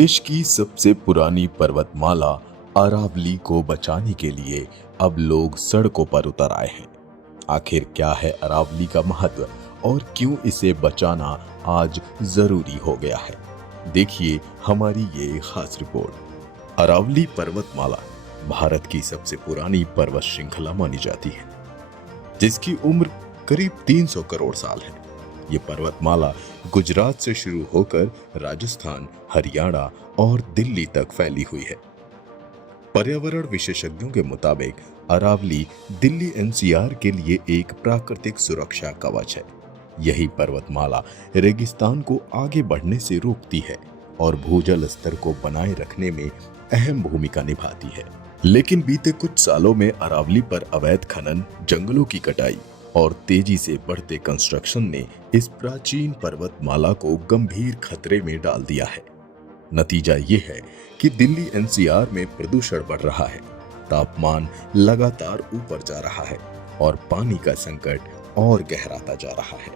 देश की सबसे पुरानी पर्वतमाला अरावली को बचाने के लिए अब लोग सड़कों पर उतर आए हैं। आखिर क्या है अरावली का महत्व और क्यों इसे बचाना आज जरूरी हो गया है? देखिए हमारी ये खास रिपोर्ट। अरावली पर्वतमाला भारत की सबसे पुरानी पर्वत श्रृंखला मानी जाती है, जिसकी उम्र करीब 300 करोड़ साल है। ये पर्वतमाला गुजरात से शुरू होकर राजस्थान, हरियाणा और दिल्ली तक फैली हुई है। पर्यावरण विशेषज्ञों के मुताबिक अरावली दिल्ली एनसीआर के लिए एक प्राकृतिक सुरक्षा कवच है। यही पर्वतमाला रेगिस्तान को आगे बढ़ने से रोकती है और भूजल स्तर को बनाए रखने में अहम भूमिका निभाती है। लेकिन बीते कुछ सालों में अरावली पर अवैध खनन, जंगलों की कटाई और तेजी से बढ़ते कंस्ट्रक्शन ने इस प्राचीन पर्वतमाला को गंभीर खतरे में डाल दिया है। नतीजा ये है कि दिल्ली एनसीआर में प्रदूषण बढ़ रहा है, तापमान लगातार ऊपर जा रहा है और पानी का संकट और गहराता जा रहा है।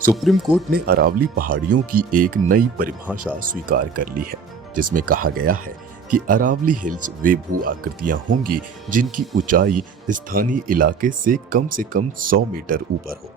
सुप्रीम कोर्ट ने अरावली पहाड़ियों की एक नई परिभाषा स्वीकार कर ली है, जिसमें कहा गया है कि अरावली हिल्स वे भू आकृतियां होंगी जिनकी ऊंचाई स्थानीय इलाके से कम 100 मीटर ऊपर हो।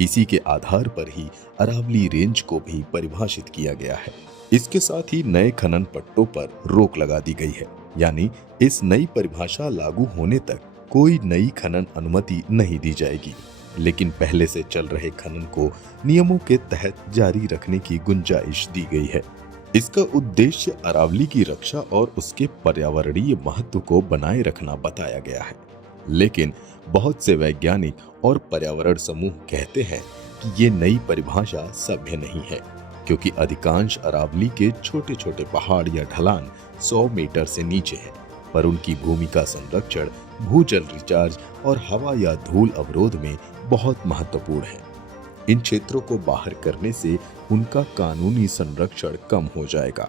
इसी के आधार पर ही अरावली रेंज को भी परिभाषित किया गया है। इसके साथ ही नए खनन पट्टों पर रोक लगा दी गई है, यानी इस नई परिभाषा लागू होने तक कोई नई खनन अनुमति नहीं दी जाएगी। लेकिन पहले से चल रहे खनन को नियमों के तहत जारी रखने की गुंजाइश दी गई है। इसका उद्देश्य अरावली की रक्षा और उसके पर्यावरणीय महत्व को बनाए रखना बताया गया है। लेकिन बहुत से वैज्ञानिक और पर्यावरण समूह कहते हैं कि ये नई परिभाषा सभ्य नहीं है, क्योंकि अधिकांश अरावली के छोटे छोटे पहाड़ या ढलान 100 मीटर से नीचे है, पर उनकी भूमिका संरक्षण, भूजल रिचार्ज और हवा या धूल अवरोध में बहुत महत्वपूर्ण है। इन क्षेत्रों को बाहर करने से उनका कानूनी संरक्षण कम हो जाएगा।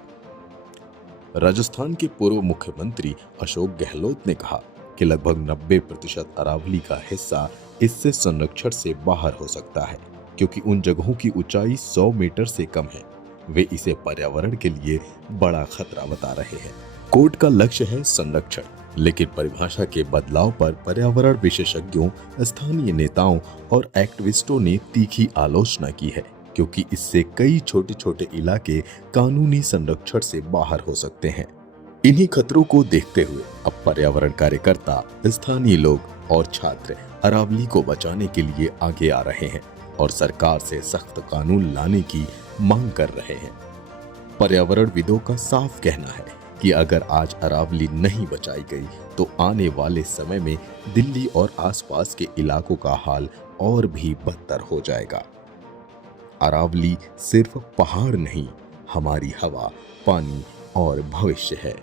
राजस्थान के पूर्व मुख्यमंत्री अशोक गहलोत ने कहा कि लगभग 90% अरावली का हिस्सा इससे संरक्षण से बाहर हो सकता है, क्योंकि उन जगहों की ऊंचाई 100 मीटर से कम है। वे इसे पर्यावरण के लिए बड़ा खतरा बता रहे हैं। कोर्ट का लक्ष्य है संरक्षण, लेकिन परिभाषा के बदलाव पर पर्यावरण विशेषज्ञों, स्थानीय नेताओं और एक्टिविस्टों ने तीखी आलोचना की है, क्योंकि इससे कई छोटे छोटे इलाके कानूनी संरक्षण से बाहर हो सकते हैं। इन्हीं खतरों को देखते हुए अब पर्यावरण कार्यकर्ता, स्थानीय लोग और छात्र अरावली को बचाने के लिए आगे आ रहे हैं और सरकार से सख्त कानून लाने की मांग कर रहे हैं। पर्यावरणविदों का साफ कहना है कि अगर आज अरावली नहीं बचाई गई तो आने वाले समय में दिल्ली और आसपास के इलाकों का हाल और भी बदतर हो जाएगा। अरावली सिर्फ पहाड़ नहीं, हमारी हवा, पानी और भविष्य है।